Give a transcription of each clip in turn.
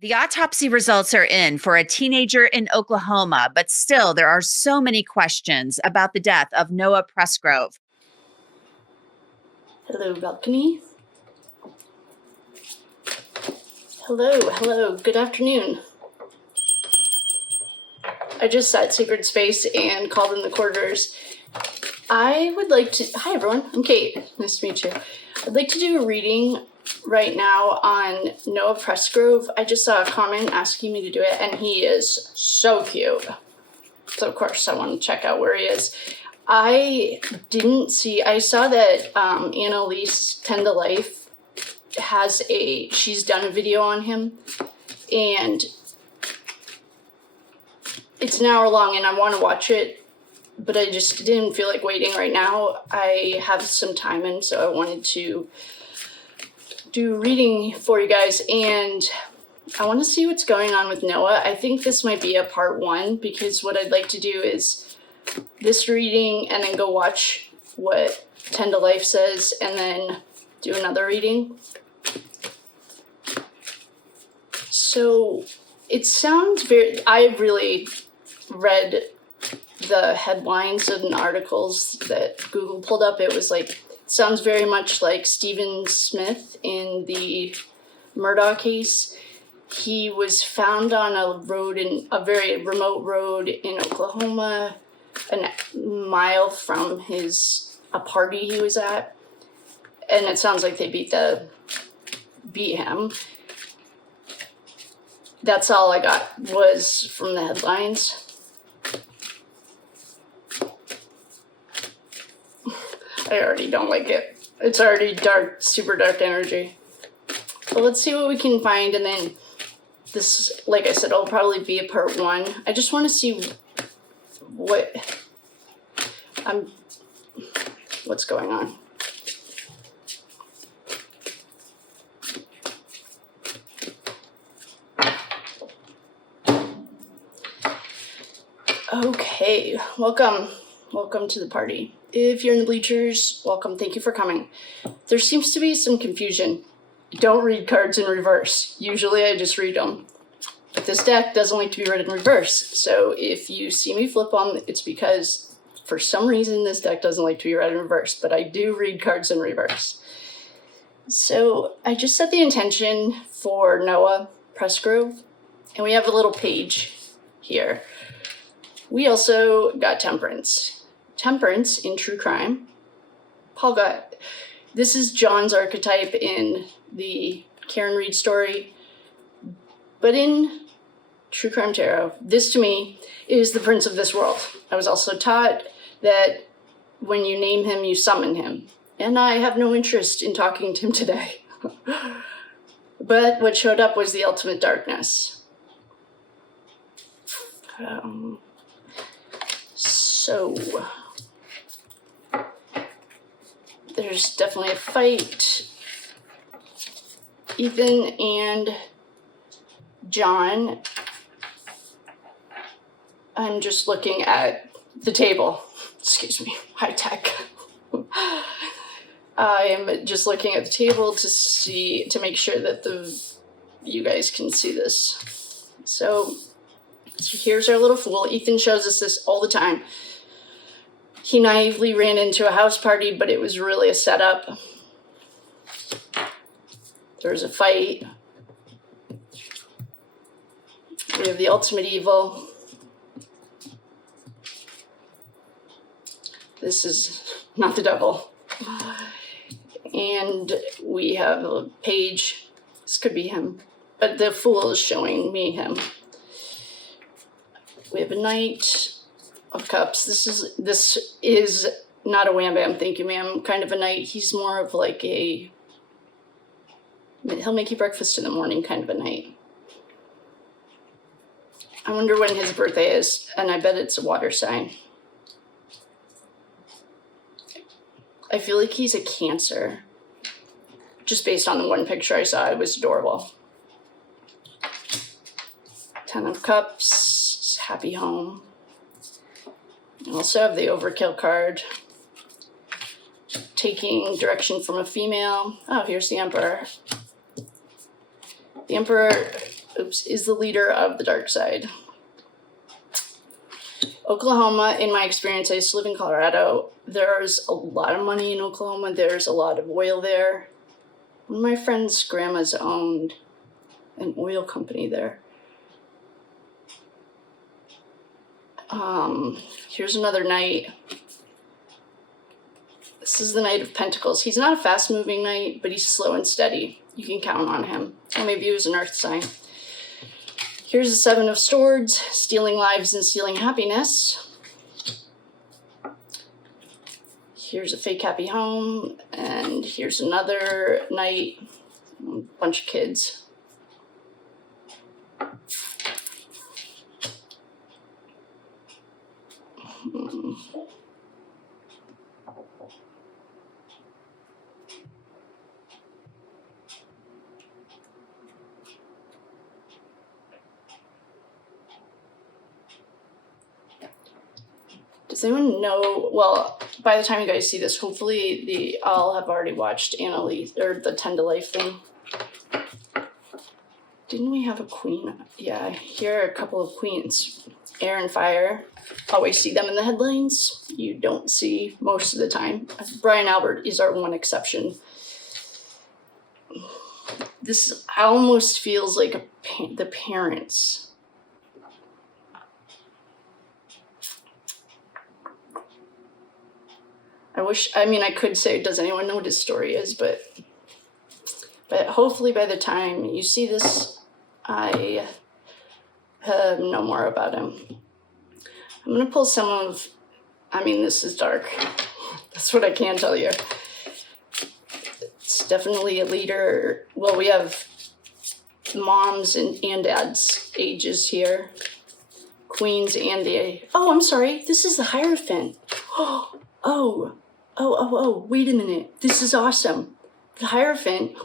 The autopsy results are in for a teenager in Oklahoma, but still there are so many questions about the death of Noah Presgrove. Hello, balcony. Hello, good afternoon. I just sat Sacred Space and called in the quarters. I would like to, hi everyone, I'm Kate, nice to meet you. I'd like to do a reading right now on Noah Presgrove. I just saw a comment asking me to do it, and he is so cute. So of course I want to check out where he is. I saw that Annalise, 10 to Life, she's done a video on him, and it's an hour long and I want to watch it, but I just didn't feel like waiting right now. I have some time, and so I wanted to do reading for you guys, and I want to see what's going on with Noah. I think this might be a part 1, because what I'd like to do is this reading and then go watch what 10 to Life says and then do another reading. So it sounds I really read the headlines and articles that Google pulled up. It was like, sounds very much like Stephen Smith in the Murdaugh case. He was found on a road, in a very remote road in Oklahoma, a mile from a party he was at. And it sounds like they beat him. That's all I got was from the headlines. I already don't like it. It's already dark, super dark energy. But let's see what we can find, and then this, like I said, it'll probably be a part 1. I just want to see what's going on. Okay, welcome to the party. If you're in the bleachers, welcome, thank you for coming. There seems to be some confusion. Don't read cards in reverse. Usually I just read them. But this deck doesn't like to be read in reverse. So if you see me flip them, it's because for some reason this deck doesn't like to be read in reverse, but I do read cards in reverse. So I just set the intention for Noah Presgrove, and we have a little page here. We also got Temperance. Temperance in true crime. This is John's archetype in the Karen Reed story. But in True Crime Tarot, this to me is the prince of this world. I was also taught that when you name him, you summon him. And I have no interest in talking to him today. But what showed up was the ultimate darkness. So there's definitely a fight. Ethan and John. I'm just looking at the table. Excuse me, high tech. I'm just looking at the table to make sure that you guys can see this. So here's our little fool. Ethan shows us this all the time. He naively ran into a house party, but it was really a setup. There was a fight. We have the ultimate evil. This is not the devil. And we have a page. This could be him, but the fool is showing me him. We have a knight, of Cups. This is not a wham bam, thank you ma'am kind of a night. He's more of like a, he'll make you breakfast in the morning kind of a night. I wonder when his birthday is, and I bet it's a water sign. I feel like he's a Cancer. Just based on the one picture I saw, it was adorable. 10 of Cups, happy home. I also have the Overkill card. Taking direction from a female. Oh, here's the Emperor. The Emperor, is the leader of the dark side. Oklahoma, in my experience, I used to live in Colorado. There's a lot of money in Oklahoma. There's a lot of oil there. One of my friend's grandmas owned an oil company there. Here's another knight. This is the Knight of Pentacles. He's not a fast-moving knight, but he's slow and steady. You can count on him. Or maybe he was an earth sign. Here's the Seven of Swords, stealing lives and stealing happiness. Here's a fake happy home, and here's another knight, a bunch of kids. Does anyone know, well, by the time you guys see this, hopefully I'll have already watched Annalise, or the 10 to Life thing. Didn't we have a queen? Yeah, here are a couple of queens. Air and Fire, always see them in the headlines. You don't see most of the time. Brian Albert is our one exception. This almost feels like the parents. I could say, does anyone know what his story is, but hopefully by the time you see this, I know more about him. I'm going to pull some of, this is dark. That's what I can tell you. It's definitely a leader. Well, we have moms and dads ages here. Queens and I'm sorry. This is the Hierophant. Wait a minute. This is awesome. The Hierophant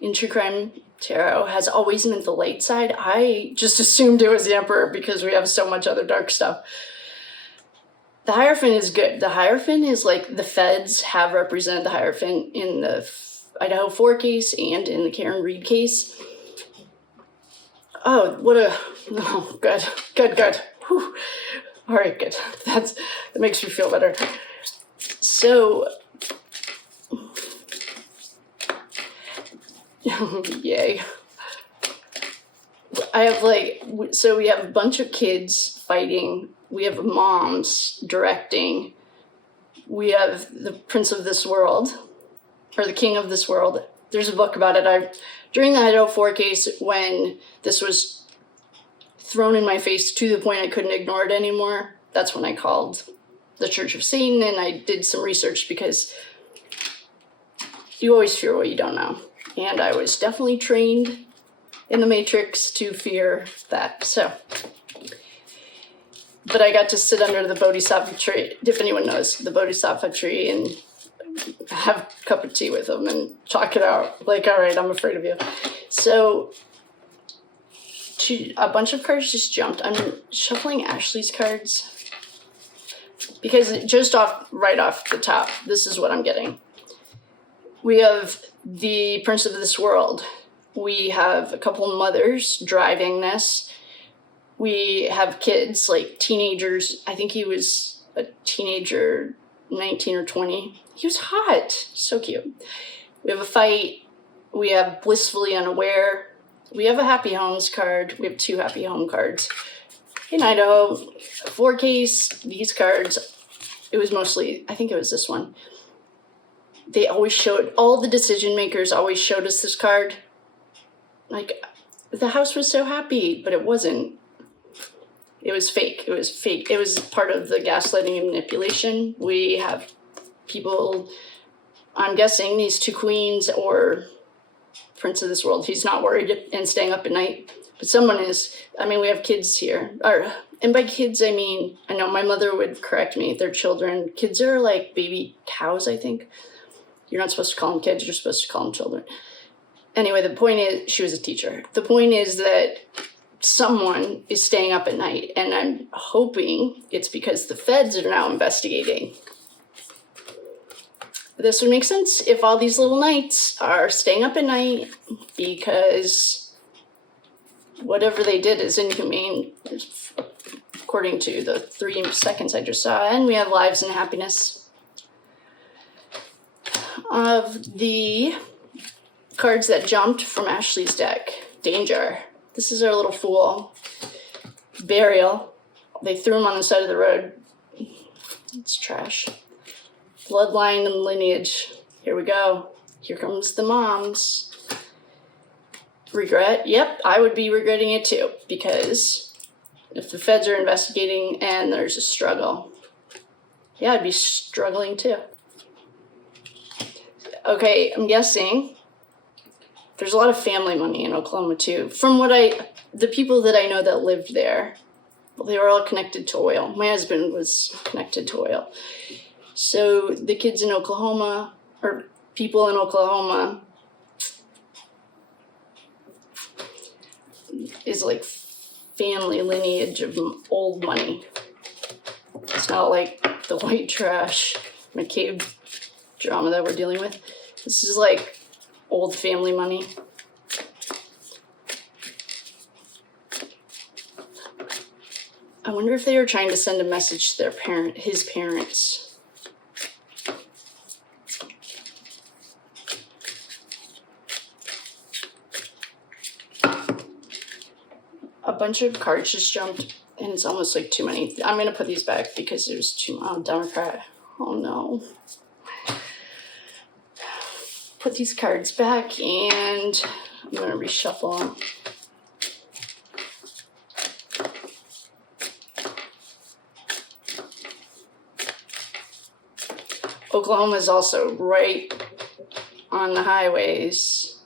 in True Crime Tarot has always meant the light side. I just assumed it was the Emperor because we have so much other dark stuff. The Hierophant is good. The Hierophant is like the feds have represented the Hierophant in the Idaho 4 case and in the Karen Reed case. Good. Whew. All right, good. That makes me feel better. So, yay. We have a bunch of kids fighting. We have moms directing. We have the Prince of this world, or the King of this world. There's a book about it. During the Idaho 4 case, when this was thrown in my face to the point I couldn't ignore it anymore, that's when I called the Church of Satan, and I did some research because you always fear what you don't know. And I was definitely trained in the Matrix to fear that. But I got to sit under the Bodhisattva tree, if anyone knows the Bodhisattva tree, and have a cup of tea with them and talk it out. Like, all right, I'm afraid of you. So a bunch of cards just jumped. I'm shuffling Ashley's cards because just right off the top, this is what I'm getting. We have the Prince of this world. We have a couple mothers driving this. We have kids, like teenagers. I think he was a teenager, 19 or 20. He was hot. So cute. We have a fight. We have blissfully unaware. We have a happy homes card. We have 2 happy home cards. In Idaho, 4 case, these cards, it was mostly, I think it was this one. They always showed, all the decision makers always showed us this card. Like, the house was so happy, but it wasn't. It was fake. It was fake. It was part of the gaslighting and manipulation. We have people, I'm guessing these two queens or prince of this world, he's not worried and staying up at night. But someone is. I mean, we have kids here. And by kids, I mean, I know my mother would correct me. They're children. Kids are like baby cows, I think. You're not supposed to call them kids. You're supposed to call them children. Anyway, the point is, she was a teacher. The point is that someone is staying up at night, and I'm hoping it's because the feds are now investigating. This would make sense if all these little knights are staying up at night because whatever they did is inhumane, according to the 3 seconds I just saw, and we have lives and happiness. Of the cards that jumped from Ashley's deck, danger. This is our little fool. Burial. They threw him on the side of the road. It's trash. Bloodline and lineage. Here we go. Here comes the moms. Regret. Yep, I would be regretting it too, because if the feds are investigating and there's a struggle, yeah, I'd be struggling too. Okay, I'm guessing there's a lot of family money in Oklahoma too. From the people that I know that lived there, well, they were all connected to oil. My husband was connected to oil. So the kids in Oklahoma, or people in Oklahoma, is like family lineage of old money. It's not like the white trash McCabe drama that we're dealing with. This is like old family money. I wonder if they were trying to send a message to his parents. A bunch of cards just jumped, and it's almost like too many. I'm going to put these back because there's too much. Democrat. Oh no. Put these cards back, and I'm going to reshuffle them. Oklahoma is also right on the highways.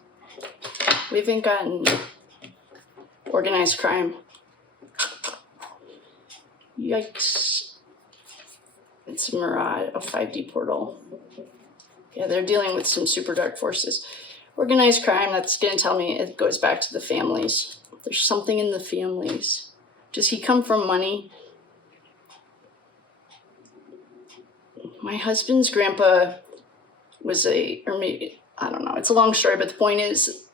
We haven't gotten organized crime. Yikes. It's a mirage, a 5D portal. Yeah, they're dealing with some super dark forces. Organized crime, that's going to tell me it goes back to the families. There's something in the families. Does he come from money? My husband's grandpa was or maybe, I don't know. It's a long story, but the point is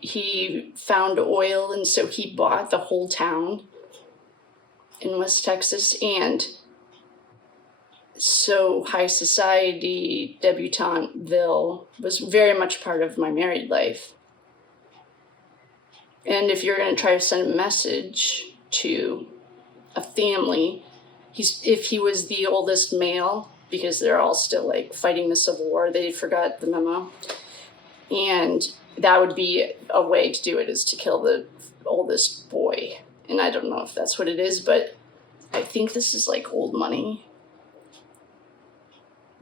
he found oil, and so he bought the whole town in West Texas, and so high society, Debutanteville was very much part of my married life. And if you're going to try to send a message to a family, if he was the oldest male, because they're all still like fighting the Civil War, they forgot the memo. And that would be a way to do it, is to kill the oldest boy. And I don't know if that's what it is, but I think this is like old money.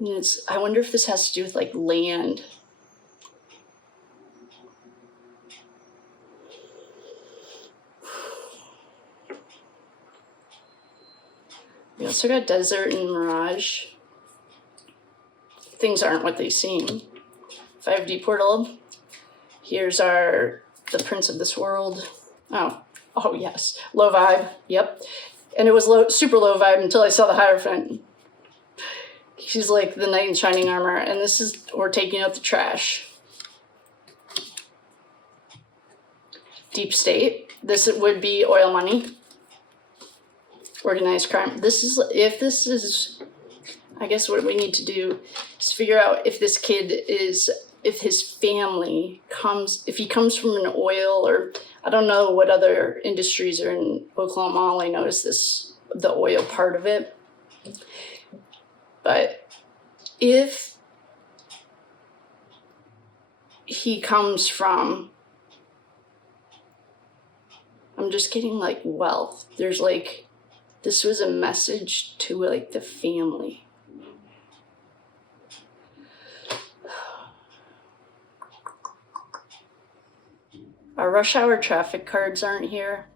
And I wonder if this has to do with like land. We also got desert and mirage. Things aren't what they seem. 5D portal. Here's the prince of this world. Oh yes, low vibe. Yep, and it was super low vibe until I saw the Hierophant. She's like the knight in shining armor, and we're taking out the trash. Deep state. This would be oil money. Organized crime. I guess what we need to do is figure out if this kid if his family if he comes from an oil, or I don't know what other industries are in Oklahoma. All I know is the oil part of it. But if he comes from I'm just getting like wealth. There's like, this was a message to like the family. Our rush hour traffic cards aren't here.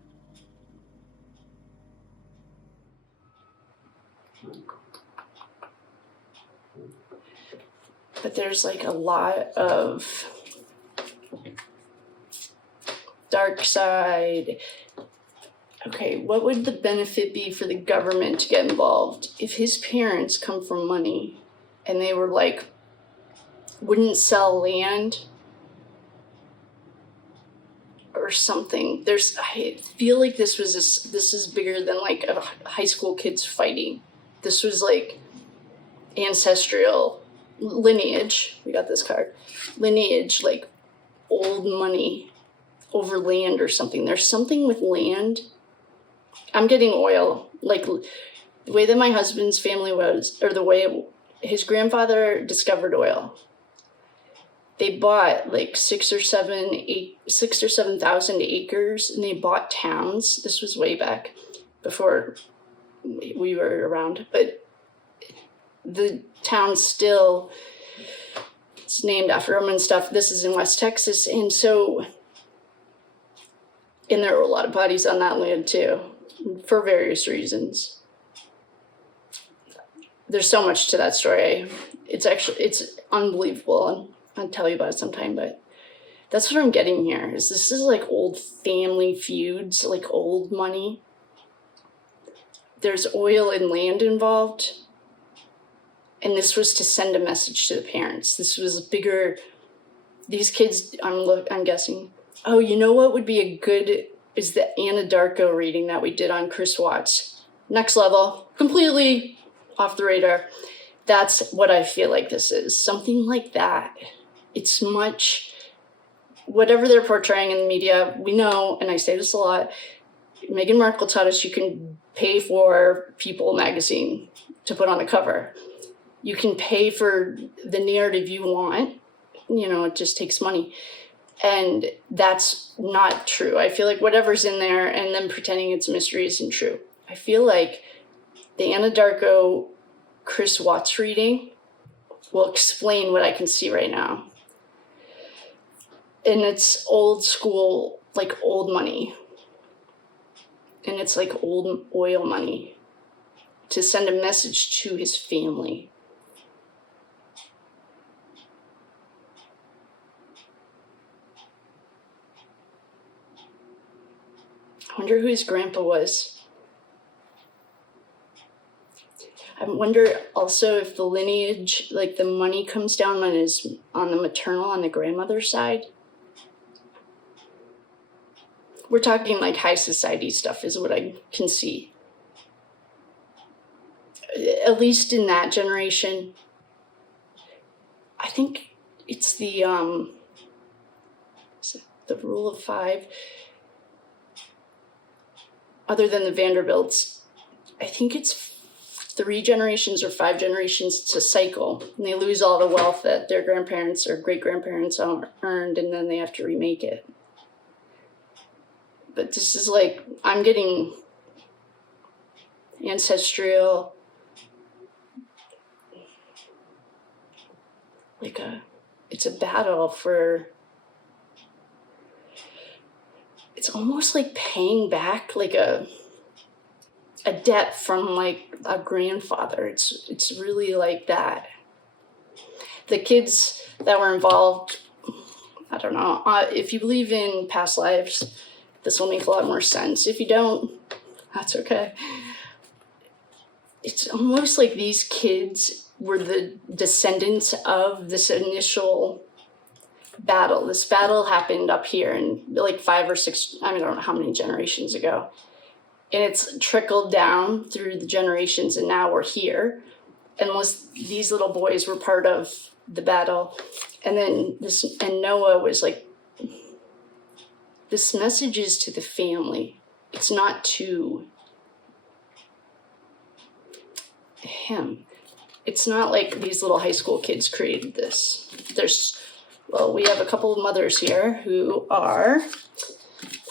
But there's like a lot of dark side. Okay, what would the benefit be for the government to get involved if his parents come from money and they were like, wouldn't sell land or something? I feel like this is bigger than like a high school kids fighting. This was like ancestral lineage. We got this card. Lineage, like old money over land or something. There's something with land. I'm getting oil. Like the way that my husband's family was, or the way his grandfather discovered oil. They bought like 6,000 or 7,000 acres, and they bought towns. This was way back before we were around, but the town still, it's named after them and stuff. This is in West Texas, and there were a lot of bodies on that land too, for various reasons. There's so much to that story. It's unbelievable, and I'll tell you about it sometime, but that's what I'm getting here. This is like old family feuds, like old money. There's oil and land involved. And this was to send a message to the parents. This was bigger. These kids, I'm guessing. Oh, you know what would be is the Anadarko reading that we did on Chris Watts. Next level, completely off the radar. That's what I feel like this is. Something like that. It's much, whatever they're portraying in the media, we know, and I say this a lot, Meghan Markle taught us you can pay for People magazine to put on the cover. You can pay for the narrative you want. It just takes money. And that's not true. I feel like whatever's in there and them pretending it's a mystery isn't true. I feel like the Anadarko Chris Watts reading will explain what I can see right now. And it's old school, like old money. And it's like old oil money to send a message to his family. I wonder who his grandpa was. I wonder also if the lineage, like the money comes down on the maternal, on the grandmother's side. We're talking like high society stuff is what I can see. At least in that generation. I think it's the rule of 5. Other than the Vanderbilts, I think it's 3 generations or 5 generations to cycle. And they lose all the wealth that their grandparents or great-grandparents earned, and then they have to remake it. But this is like, I'm getting ancestral, like it's a battle for, it's almost like paying back like a debt from like a grandfather. It's really like that. The kids that were involved, I don't know. If you believe in past lives, this will make a lot more sense. If you don't, that's okay. It's almost like these kids were the descendants of this initial battle. This battle happened up here in like 5 or 6, I don't know how many generations ago. And it's trickled down through the generations, and now we're here. And these little boys were part of the battle. And then Noah was like, this message is to the family. It's not to him. It's not like these little high school kids created this. We have a couple of mothers here who are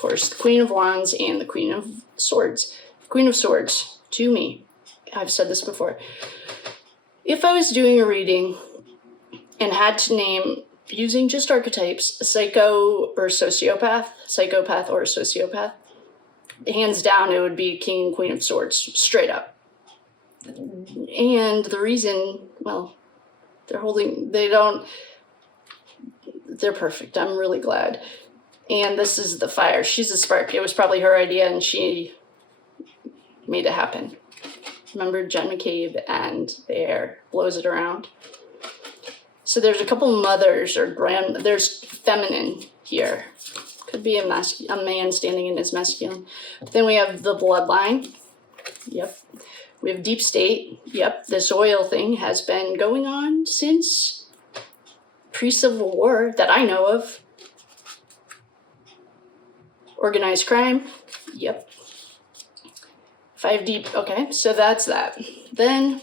course, the Queen of Wands and the Queen of Swords. Queen of Swords, to me, I've said this before. If I was doing a reading and had to name, using just archetypes, a psychopath or a sociopath, hands down, it would be King and Queen of Swords, straight up. And the reason, well, they're perfect. I'm really glad. And this is the fire. She's a spark. It was probably her idea, and she made it happen. Remember Jen McCabe and the air blows it around. So there's a couple mothers or there's feminine here. Could be a man standing in his masculine. But then we have the bloodline. Yep. We have deep state. Yep. This oil thing has been going on since pre-Civil War that I know of. Organized crime. Yep. 5 deep. Okay, so that's that. Then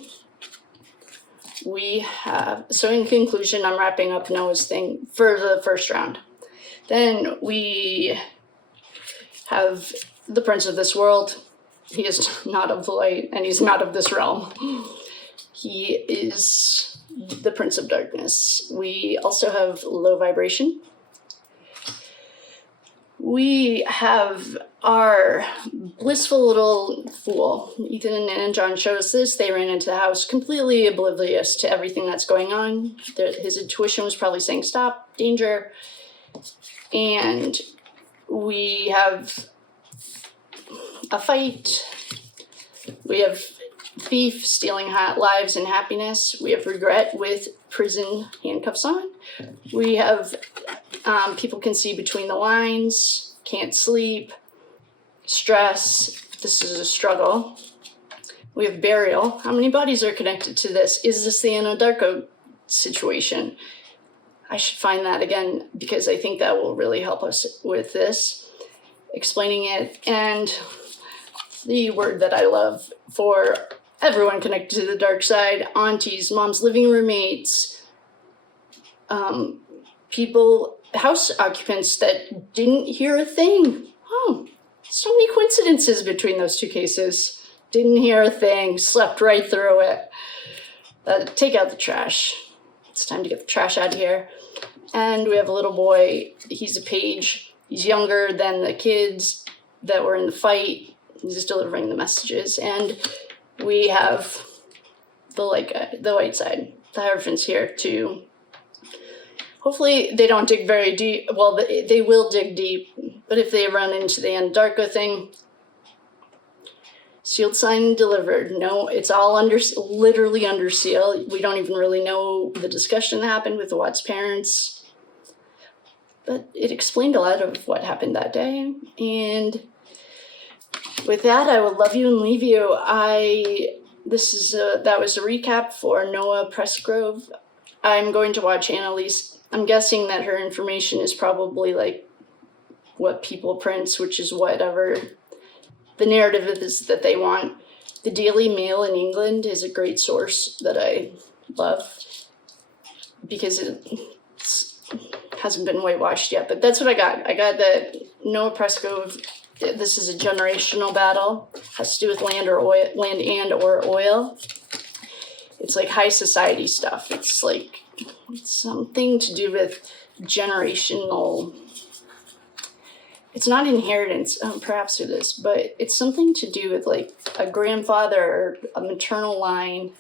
we have, so in conclusion, I'm wrapping up Noah's thing for the first round. Then we have the Prince of this world. He is not of the light, and he's not of this realm. He is the Prince of Darkness. We also have low vibration. We have our blissful little fool. Ethan and John showed us this. They ran into the house completely oblivious to everything that's going on. His intuition was probably saying, stop, danger. And we have a fight. We have thief stealing lives and happiness. We have regret with prison handcuffs on. We have people can see between the lines, can't sleep, stress. This is a struggle. We have burial. How many bodies are connected to this? Is this the Anadarko situation? I should find that again because I think that will really help us with this, explaining it. And the word that I love for everyone connected to the dark side, aunties, moms, living roommates, people, house occupants that didn't hear a thing. Oh, so many coincidences between those two cases. Didn't hear a thing, slept right through it. Take out the trash. It's time to get the trash out of here. And we have a little boy. He's a page. He's younger than the kids that were in the fight. He's delivering the messages. And we have the white side. The Hierophant's here too. Hopefully they don't dig very deep. Well, they will dig deep. But if they run into the Anadarko thing, sealed, signed, and delivered. No, it's all literally under seal. We don't even really know the discussion that happened with Watt's parents. But it explained a lot of what happened that day. And with that, I will love you and leave you. That was a recap for Noah Presgrove. I'm going to watch Annalise. I'm guessing that her information is probably like what People prints, which is whatever the narrative is that they want. The Daily Mail in England is a great source that I love because it hasn't been whitewashed yet. But that's what I got. I got that Noah Presgrove. This is a generational battle. Has to do with land and or oil. It's like high society stuff. It's like something to do with generational. It's not inheritance, perhaps it is, but it's something to do with like a grandfather or a maternal line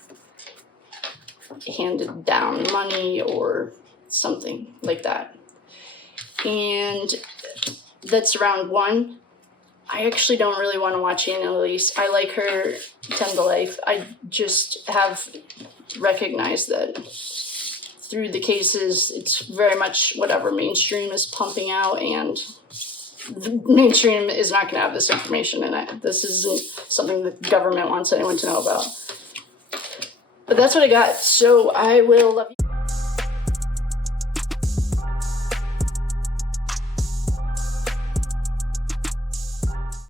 handed down money or something like that. And that's round 1. I actually don't really want to watch Annalise. I like her 10 to life. I just have recognized that through the cases, it's very much whatever mainstream is pumping out, and the mainstream is not going to have this information in it. This isn't something that the government wants anyone to know about. But that's what I got. So I will love you.